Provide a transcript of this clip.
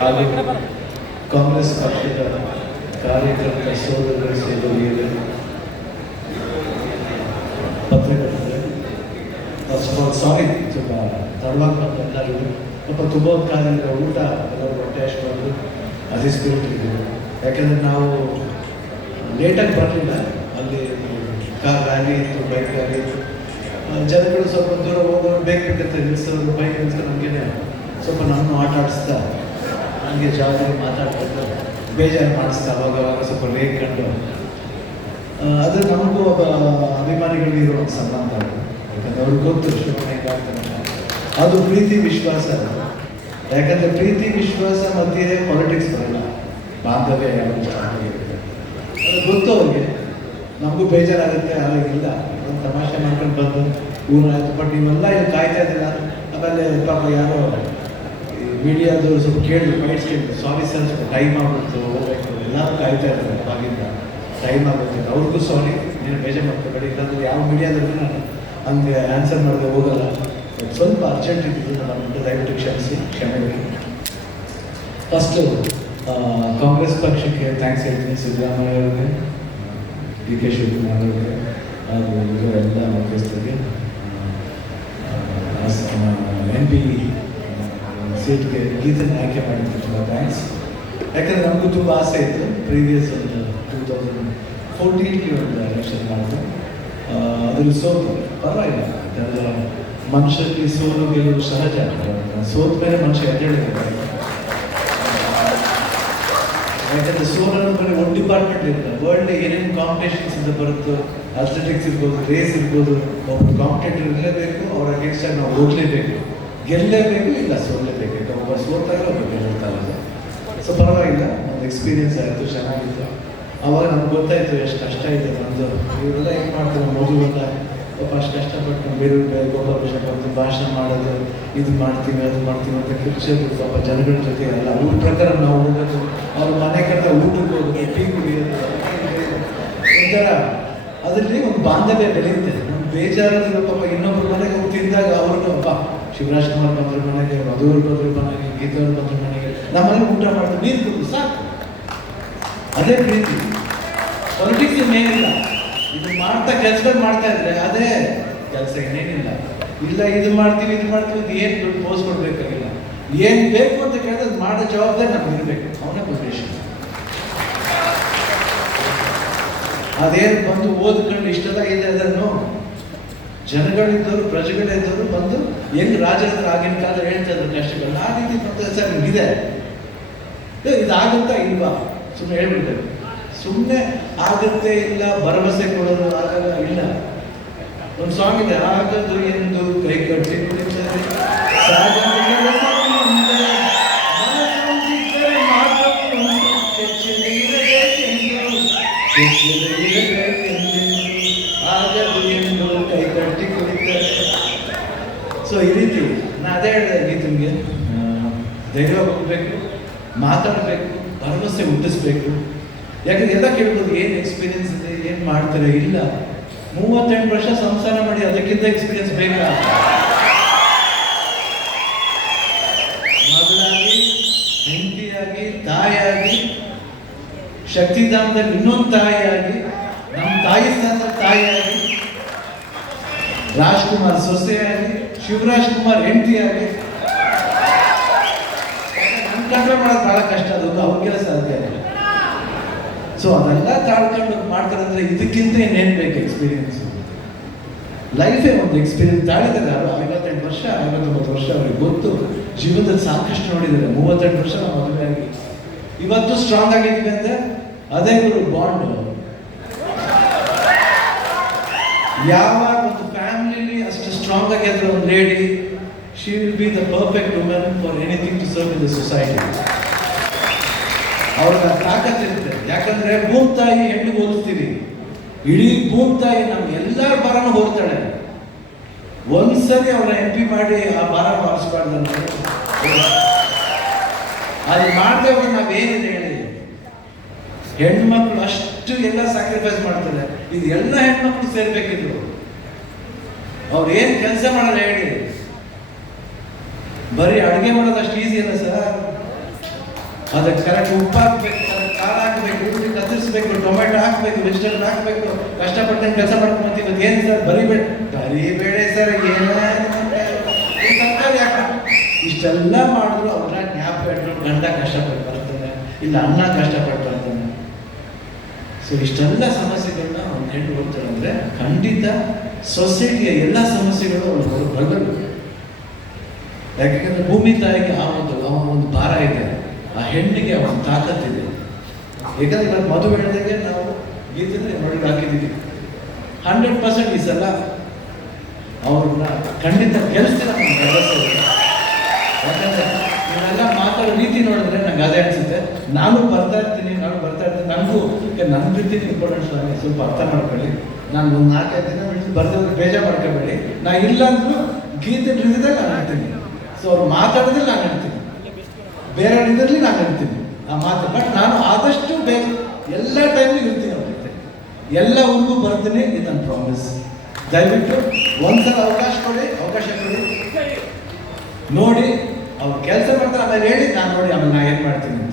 ಹಾಗೂ ಕಾಂಗ್ರೆಸ್ ಪಕ್ಷದ ಕಾರ್ಯಕರ್ತ ಸೋದರ ಸೇರಿದ ಪತ್ರಕರ್ತರೆ ತುಂಬ ತಡವಾಗಿ ಸ್ವಲ್ಪ ತುಂಬ ಊಟ ಎಲ್ಲರೂ ಅದೇ ನಾವು ಲೇಟಾಗಿ ಬರಲಿಲ್ಲ. ಅಲ್ಲಿ ಕಾರ್ ರ್ಯಾಲಿ ಇತ್ತು ಬೈಕ್ ರ್ಯಾಲಿ ಇತ್ತು. ಜನಗಳು ಸ್ವಲ್ಪ ದೂರ ಹೋಗೋರು ಬೇಕು ಬಿಟ್ಟಿರ್ತಾರೆ ಬೈಕ್ ನಿಲ್ಲಿಸೋರು ನಮಗೆ ಸ್ವಲ್ಪ ನಮ್ಮನ್ನು ಆಟ ಆಡಿಸ್ತಾ ನನಗೆ ಜಾಗದಲ್ಲಿ ಮಾತಾಡ್ಕೊಂಡು ಬೇಜಾರು ಮಾಡಿಸ್ತಾ ಅವಾಗ ಅವಾಗ ಸ್ವಲ್ಪ ರೇಗ್ಕೊಂಡು ಕಂಡು. ಅದು ನಮಗೂ ಒಬ್ಬ ಅಭಿಮಾನಿಗಳಿಗೆ ಇರೋ ಒಂದು ಸಂಬಂಧ. ಯಾಕಂದ್ರೆ ಅವ್ರಿಗೆ ಗೊತ್ತು ಶಿವಣ್ಣ ಹೆಂಗಾಗ್ತಾನೆ ಅದು ಪ್ರೀತಿ ವಿಶ್ವಾಸ. ಯಾಕಂದ್ರೆ ಪ್ರೀತಿ ವಿಶ್ವಾಸ ಮಧ್ಯೆ ಪಾಲಿಟಿಕ್ಸ್ ಬರಲ್ಲ. ಬಾಂಧವ್ಯ ಅದು ಗೊತ್ತು ಅವ್ರಿಗೆ. ನಮಗೂ ಬೇಜಾರಾಗುತ್ತೆ ಆಗಿಲ್ಲ ಒಂದು ತಮಾಷೆ ಮಾಡ್ಕೊಂಡು ಬಂದು ಊರಾಯ್ತು. ಬಟ್ ನೀವೆಲ್ಲ ಇಲ್ಲಿ ಕಾಯ್ತಾ ಇದ್ದಿಲ್ಲ ಆಮೇಲೆ ಪಾಪ ಯಾರೋ ಮೀಡಿಯಾದವರು ಸ್ವಲ್ಪ ಕೇಳಿದ್ರು ಫೈಟ್ಸ್ ಕೇಳಿದ್ರು ಸಾರಿ ಸರ್ ಸ್ವಲ್ಪ ಟೈಮ್ ಆಗುತ್ತೆ ಹೋಗ್ಬೇಕು ಎಲ್ಲರೂ ಕಾಯ್ತಾ ಇದ್ದಾರೆ ಆಗಿಂದ ಟೈಮ್ ಆಗುತ್ತೆ ಅವ್ರಿಗೂ ಸಾರಿ ನೀನು ಬೇಜಾರು ಮಾಡ್ಕೋಬೇಡಿ ಇಲ್ಲಾಂದ್ರೆ ಯಾವ ಮೀಡಿಯಾದಲ್ಲೂ ನಾನು ಹಂಗೆ ಆನ್ಸರ್ ಮಾಡಿದ್ರೆ ಹೋಗಲ್ಲ ಸ್ವಲ್ಪ ಅರ್ಜೆಂಟ್ ಇದ್ದಿದ್ದು ನಾನು ದಯವಿಟ್ಟು ಕ್ಷಮಿಸಿ ಕ್ಷಮೆಗೆ ಫಸ್ಟು ಕಾಂಗ್ರೆಸ್ ಪಕ್ಷಕ್ಕೆ ಥ್ಯಾಂಕ್ಸ್ ಹೇಳ್ತೀನಿ ಸಿದ್ದರಾಮಯ್ಯ ಅವರಿಗೆ ಡಿ ಕೆ ಶಿವಕುಮಾರ್ ಅವರಿಗೆ ಹಾಗೂ ಎಲ್ಲ ಮುಖ್ಯಸ್ಥರಿಗೆ ಎಂ ಪಿ ಸೀಟ್ಗೆ ಗೀತನ ಆಯ್ಕೆ ಮಾಡಿದ್ದೆ ತುಂಬ ಥ್ಯಾಂಕ್ಸ್ ಯಾಕಂದರೆ ನಮಗೂ ತುಂಬ ಆಸೆ ಇತ್ತು. ಪ್ರೀವಿಯಸ್ ಒಂದು ಟೂ ತೌಸಂಡ್ ಫೋರ್ಟೀನ್ಗೆ ಒಂದು ಎಲೆಕ್ಷನ್ ಮಾಡಿದ್ರು ಅದ್ರಲ್ಲಿ ಸೋತು. ಪರವಾಗಿಲ್ಲ. ಯಾಕಂದರೆ ಮನುಷ್ಯರಿಗೆ ಸೋಲು, ಗೆಲುವು ಸಹಜ. ಸೋತ ಮೇಲೆ ಮನುಷ್ಯ ಎದ್ದೇಳಿದ್ದಾರೆ ಯಾಕಂದ್ರೆ ಸೋಲನ್ನು ಬರೀ ಒಂದು ಡಿಪಾರ್ಟ್ಮೆಂಟ್ ಇರುತ್ತೆ ವರ್ಲ್ಡ್ ಏನೇನು ಕಾಂಪಿಟೇಷನ್ಸ್ ಇಂದ ಬರುತ್ತೋ ಅಥ್ಲೆಟಿಕ್ಸ್ ಇರ್ಬೋದು ರೇಸ್ ಇರ್ಬೋದು ಒಬ್ಬರು ಕಾಂಪಿಟೇಟರ್ ಇರಲೇಬೇಕು, ಅವ್ರ ಅಗೇನ್ಸ್ಟ್ ನಾವು ಹೋಗ್ಲೇಬೇಕು. ಗೆಲ್ಲಲೇಬೇಕು ಇಲ್ಲ ಸೋಲ್ಲೇಬೇಕು ಯಾಕಂದ್ರೆ ಒಬ್ಬ ಸೋತಾಗ ಒಬ್ಬ ಗೆಲ್ಲುತ್ತಲ್ಲ ಸೊ ಪರವಾಗಿಲ್ಲ ಒಂದು ಎಕ್ಸ್ಪೀರಿಯನ್ಸ್ ಆಯಿತು, ಚೆನ್ನಾಗಿತ್ತು. ಅವಾಗ ನಮ್ಗೆ ಗೊತ್ತಾಯಿತು ಎಷ್ಟು ಕಷ್ಟ ಇದೆ ನಮ್ಮದು ಇವರೆಲ್ಲ ಏನು ಮಾಡ್ತಾರೆ ಮಗು ಅಂತ ಪಾಪ ಅಷ್ಟು ಕಷ್ಟಪಟ್ಟು ಬೇರೆ ಗೋಪಾಲ ಬಂದು ಭಾಷಣ ಮಾಡೋದು, ಇದು ಮಾಡ್ತೀವಿ ಅದು ಮಾಡ್ತೀವಿ ಅಂತ ಕಿರ್ಚೋದು, ಪಾಪ ಜನಗಳ ಜೊತೆ ಎಲ್ಲ ಊರ ಪ್ರಕಾರ ನಾವು ಹೋಗೋದು, ಅವ್ರ ಮನೆ ಕಡೆ ಊಟಕ್ಕೆ ಹೋಗೋದು, ಟೀ ಕುಡಿಯೋದು ಅದರಲ್ಲಿ ಒಂದು ಬಾಂಧವ್ಯ ಬೆಳೆಯುತ್ತೆ. ನಮ್ಮ ಬೇಜಾರಾದ್ರೆ ಪಾಪ ಇನ್ನೊಬ್ರ ಮನೆಗೆ ಹೋಗಿ ತಿಂದಾಗ ಅವ್ರನ್ನ ಅಪ್ಪ ಶಿವರಾಜ್ ಕುಮಾರ್ ಬಂದ್ರ ಮನೆಗೆ ಮಧುರ್ ಬಂದ್ರ ಮನೆಗೆ, ಗೀತವ್ರು ಬಂದ್ರ ಮನೆಗೆ, ನಮ್ಮಲ್ಲಿ ಊಟ ಮಾಡ್ತಾರೆ, ನೀರು ಕುಡಿದು ಸಾಕು. ಅದೇ ಪ್ರೀತಿ. ಪೊಲಿಟಿಕ್ಸ್ ಮೇನಿಲ್ಲ ಇದು ಮಾಡ್ತಾ, ಕೆಲಸಗಳು ಮಾಡ್ತಾ ಇದ್ರೆ ಅದೇ ಕೆಲಸ ಏನೇನಿಲ್ಲ ಇಲ್ಲ, ಇದು ಮಾಡ್ತೀವಿ ಇದು ಮಾಡ್ತೀವಿ ಏನು ದುಡ್ಡು ಪೋಸ್ ಕೊಡ್ಬೇಕಾಗಿಲ್ಲ. ಏನು ಬೇಕು ಅಂತ ಕೇಳಿದ್ರೆ ಮಾಡೋ ಜವಾಬ್ದಾರಿ ನಮ್ಗೆ ಇರಬೇಕು. ಅವನೇ ಉದ್ದೇಶ ಅದೇನು ಬಂದು ಓದ್ಕೊಂಡು ಇಷ್ಟೆಲ್ಲ ಇದೆ ಅದನ್ನು ಜನಗಳಿದ್ದವರು ಪ್ರಜೆಗಳಿದ್ದವರು ಬಂದು ಹೆಂಗ್ ರಾಜರ ಆಗಿನ ಕಾಲ ಹೇಳ್ತಾ ಇದ್ರು ಕಷ್ಟಗಳನ್ನ ಆ ರೀತಿ ಸರ್ ಇದೆ. ಇದಾಗುತ್ತಾ ಇಲ್ವಾ? ಸುಮ್ಮನೆ ಹೇಳ್ಬಿಡ್ತೇವೆ ಸುಮ್ಮನೆ ಆಗುತ್ತೆ ಇಲ್ಲ ಭರವಸೆ ಕೊಡೋದು ಆಗಲ್ಲ ಇಲ್ಲ. ಒಂದು ಸಾಂಗ್ ಇದೆ ಆಗದು ಎಂದು ಕೈ ಕಟ್ಟಿ ಕುಳಿತರೆ ಸಾಗಲಿಲ್ಲದ ಮುಂದೆ ಮನಸೊಂದಿದ್ದರೆ ಮಾತ್ರವೂ ಉಂಟು. ಕೆಚ್ಚಲಿರಬೇಕೆಂದು, ಕೆಚ್ಚಲಿರಬೇಕೆಂದು, ಆಗದು ಎಂದು ಕೈ ಕಟ್ಟಿ ಕುಳಿತರೆ ಸೊ ಈ ರೀತಿ ನಾ ಅದೇ ಹೇಳಿದೆ ಗೀತನ್ಗೆ ಧೈರ್ಯ ಹೋಗಬೇಕು ಮಾತಾಡಬೇಕು, ಭರವಸೆ ಹುಟ್ಟಿಸ್ಬೇಕು. ಯಾಕಂದ್ರೆ ಎಲ್ಲ ಕೇಳ್ಬೋದು, ಏನು ಎಕ್ಸ್ಪೀರಿಯನ್ಸ್ ಇದೆ, ಏನು ಮಾಡ್ತಾರೆ, ಇಲ್ಲ. ಮೂವತ್ತೆಂಟು ವರ್ಷ ಸಂಸಾರ ಮಾಡಿ ಅದಕ್ಕಿಂತ ಎಕ್ಸ್ಪೀರಿಯನ್ಸ್ ಬೇಕಾ? ಮಗಳಾಗಿ ಹೆಂಡತಿಯಾಗಿ, ತಾಯಿಯಾಗಿ, ಶಕ್ತಿಧಾಮದಲ್ಲಿ ಇನ್ನೊಂದು ತಾಯಿಯಾಗಿ, ನಮ್ಮ ತಾಯಿ ಸ್ಥಾನದಲ್ಲಿ ತಾಯಿಯಾಗಿ ರಾಜ್ಕುಮಾರ್ ಸೊಸೆಯಾಗಿ ಶಿವರಾಜ್ ಕುಮಾರ್ ಹೆಂಡತಿಯಾಗಿ ಕಂಟ್ರೋಲ್ ಮಾಡೋದು ಬಹಳ ಕಷ್ಟ, ಅದು ಅವ್ರಿಗೆಲ್ಲ ಸಾಧ್ಯ ಇಲ್ಲ ಸೊ ಅದೆಲ್ಲ ತಾಳ್ಕೊಂಡು ಮಾಡ್ತಾರೆ ಅಂದ್ರೆ ಇದಕ್ಕಿಂತ ಇನ್ನೇನು ಬೇಕು ಎಕ್ಸ್ಪೀರಿಯನ್ಸ್ ಲೈಫೇ ಒಂದು ಎಕ್ಸ್ಪೀರಿಯನ್ಸ್ ತಾಳಿದ್ದಾರೆ ಅವರು ಐವತ್ತೆಂಟು ವರ್ಷ, ಐವತ್ತೊಂಬತ್ತು ವರ್ಷ ಅವ್ರಿಗೆ ಗೊತ್ತು. ಜೀವನದಲ್ಲಿ ಸಾಕಷ್ಟು ನೋಡಿದ್ದಾರೆ. ಮೂವತ್ತೆಂಟು ವರ್ಷ ನಾವು ಮದುವೆ ಆಗಿ. ಇವತ್ತು ಸ್ಟ್ರಾಂಗ್ ಆಗಿದ್ವಿ ಅಂದ್ರೆ ಅದೇ ಗುರು ಬಾಂಡ್ ಫ್ಯಾಮಿಲಿಲಿ ಅದ್ರ ಒಂದು lady she will be the perfect woman for anything to serve in the society ಅವ್ರಿಗೆ ಆ ತಾಕತ್ ಇರುತ್ತೆ. ಯಾಕಂದ್ರೆ ಭೂಮ್ತಾಯಿ ಹೆಣ್ಣಿಗೆ ಹೋಲಿಸ್ತೀವಿ ಇಡೀ ಭೂಮ್ತಾಯಿ ನಮ್ಮ ಎಲ್ಲರ ಭಾರನ ಹೋಗ್ತಾಳೆ ಒಂದ್ಸರಿ ಅವ್ರ ಎಂ ಪಿ ಮಾಡಿ ಆ ಭಾರ ಮಾಡಿಸ್ಬಾರ್ದು ಅದು ಮಾಡದೆ ಹೋಗಿ ನಾವೇನಿದೆ ಹೇಳಿ? ಹೆಣ್ಮಕ್ಳು ಅಷ್ಟು ಎಲ್ಲ ಸ್ಯಾಕ್ರಿಫೈಸ್ ಮಾಡ್ತಾರೆ. ಇದು ಎಲ್ಲ ಹೆಣ್ಮಕ್ಳು ಸೇರ್ಬೇಕಿದ್ರು. ಅವ್ರು ಏನು ಕೆಲಸ ಮಾಡಲ್ಲ ಹೇಳಿ. ಬರೀ ಅಡುಗೆ ಮಾಡೋದು ಅಷ್ಟು ಈಸಿ ಅಲ್ಲ ಸರ್. ಅದಕ್ಕೆ ಕರೆಕ್ಟ್ ಉಪ್ಪು ಹಾಕ್ಬೇಕು ಖಾರ ಹಾಕ್ಬೇಕು ಕತ್ತರಿಸ್ಬೇಕು, ಟೊಮೆಟೊ ಹಾಕ್ಬೇಕು ವೆಜಿಟೇಬಲ್ ಹಾಕ್ಬೇಕು ಕಷ್ಟಪಟ್ಟು ಕೆಲಸ ಮಾಡ್ಕೊಂತೀವಿ ಇವತ್ತು. ಏನು ಸರ್ ಬರಿಬೇಡ ಬರಿಬೇಡ ಸರ್ ಇಷ್ಟೆಲ್ಲ ಮಾಡಿದ್ರು ಅವ್ರನ್ನ ಜ್ಞಾಪಕ ಗಂಡ ಕಷ್ಟಪಟ್ಟು ಬರ್ತಾರೆ ಇಲ್ಲ, ಅಣ್ಣ ಕಷ್ಟಪಟ್ಟು ಸೊ ಇಷ್ಟೆಲ್ಲ ಸಮಸ್ಯೆಗಳನ್ನ ಅವ್ನು ಕಂಡು ಹೋಗ್ತಾಳೆ ಅಂದರೆ ಖಂಡಿತ ಸೊಸೈಟಿಯ ಎಲ್ಲ ಸಮಸ್ಯೆಗಳು ಅವ್ರು ಬರಬೇಕು ಯಾಕೆಂದ್ರೆ ಭೂಮಿ ತಾಯಿಗೆ ಆ ಒಂದು ಆ ಒಂದು ಭಾರ ಇದೆ. ಆ ಹೆಣ್ಣಿಗೆ ಅವನ ತಾಕತ್ತಿದೆ ಯಾಕಂದ್ರೆ ಇವತ್ತು ಮದುವೆ ಹೇಳಿದಾಗೆ ನಾವು ಗೀತೆ ನೋಡಿ ಹಾಕಿದ್ದೀವಿ. ಹಂಡ್ರೆಡ್ ಪರ್ಸೆಂಟ್ ಈ ಸಲ ಅವ್ರನ್ನ ಖಂಡಿತ ಕೆಲಸ ಯಾಕಂದ್ರೆ ಇವರೆಲ್ಲ ಮಾತಾಡೋ ರೀತಿ ನೋಡಿದ್ರೆ ನಂಗೆ ಅದೇ ಅನ್ಸುತ್ತೆ. ನಾನು ಬರ್ತಾ ಇರ್ತೀನಿ, ನಾನು ಬರ್ತಾ ಇರ್ತೀನಿ. ನನಗೂ ನನ್ನ ರೀತಿ ಇಂಪಾರ್ಟೆನ್ಸ್ ನನಗೆ ಸ್ವಲ್ಪ ಅರ್ಥ ಮಾಡ್ಕೊಳ್ಳಿ. ನಾನು ಒಂದು ನಾಲ್ಕೈದು ದಿನ ಬಿಟ್ಟು ಬರ್ದವ್ರಿಗೆ ಬೇಜಾರು ಮಾಡ್ಕೋಬೇಡಿ. ನಾ ಇಲ್ಲ ಅಂದ್ರೂ ಗೀತೆ ಹಿಡಿದಾಗ ನಾನು ಹೇಳ್ತೀನಿ. ಸೊ ಅವ್ರು ಮಾತಾಡಿದ್ರೆ ನಾನು ಹೇಳ್ತೀನಿ. ಬೇರೆ ಇದರಲ್ಲಿ ನಾನು ಹೇಳ್ತೀನಿ ಆ ಮಾತು. ಬಟ್ ನಾನು ಆದಷ್ಟು ಬೇಗ ಎಲ್ಲ ಟೈಮ್ಗೂ ಇರ್ತೀನಿ ಅವ್ರ ಜೊತೆ. ಎಲ್ಲ ಬರ್ತೀನಿ, ಇದು ನನ್ನ ಪ್ರಾಮಿಸ್ ದಯವಿಟ್ಟು ಒಂದ್ಸಲ ಅವಕಾಶ ಕೊಡಿ ಅವಕಾಶ ಕೊಡಿ. ನೋಡಿ ಅವ್ರು ಕೆಲಸ ಮಾಡ್ತಾರೆ ಆಮೇಲೆ ಹೇಳಿ ನಾನು ನೋಡಿ ಆಮೇಲೆ ನಾನು ಏನು ಮಾಡ್ತೀನಿ?